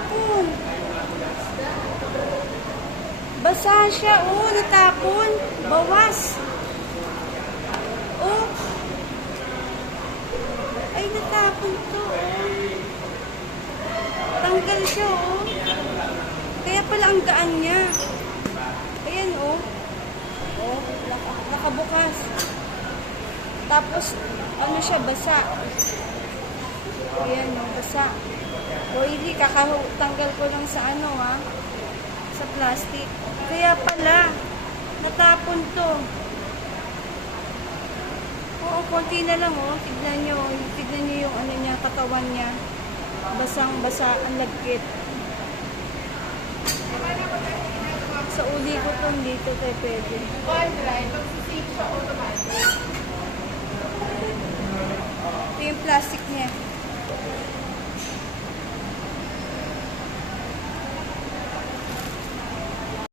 natapon. Basa siya, oh, natapon. Bawas. Oh. Ay, natapon to, oh. Tanggal siya, oh. Kaya pala ang gaan niya. Ayan, oh. Oh, nakabukas. Tapos, ano siya, basa. Ayan, oh, basa. O, hindi, kakatanggal ko lang sa ano, ha. Sa plastic. Kaya pala, natapon to. Oo, konti na lang, oh. Tignan nyo yung ano niya, katawan niya. Basang-basa, ang lagkit. Sa uli ko to, dito tayo pwede. All right, magsisave siya automatic. Ito yung plastic niya.